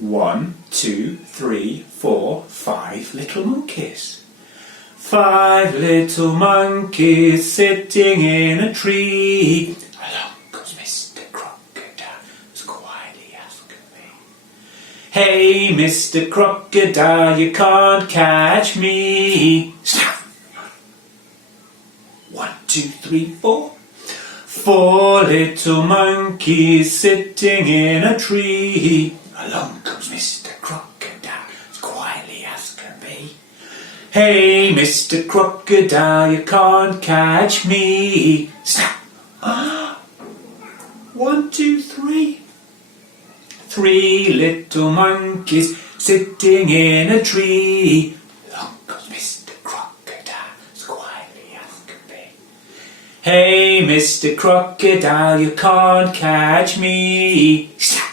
1, 2, 3, 4, 5 little monkeys. 5 little monkeys sitting in a tree. Along comes Mr. Crocodile, as quietly as can be. Hey, Mr. Crocodile, you can't catch me. Snap! 1, 2, 3, 4. 4 little monkeys sitting in a tree. Along comes Mr. Crocodile, as quietly as can be. Hey, Mr. Crocodile, you can't catch me. Snap! 1, 2, 3. 3 little monkeys sitting in a tree. Along comes Mr. Crocodile, as quietly as can be. Hey, Mr. Crocodile, you can't catch me. Snap!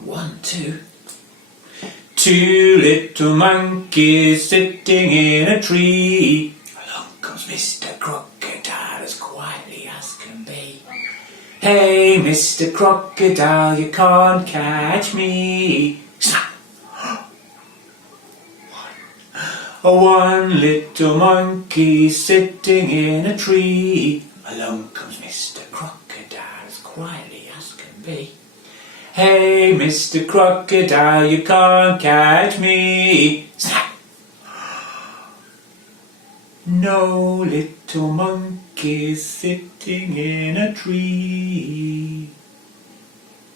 1, 2. 2 little monkeys sitting in a tree. Along comes Mr. Crocodile, as quietly as can be. Hey, Mr. Crocodile, you can't catch me. Snap! 1 little monkey sitting in a tree. Along comes Mr. Crocodile, as quietly as can be. Hey, Mr. Crocodile, you can't catch me. Snap! No little monkey sitting in a tree.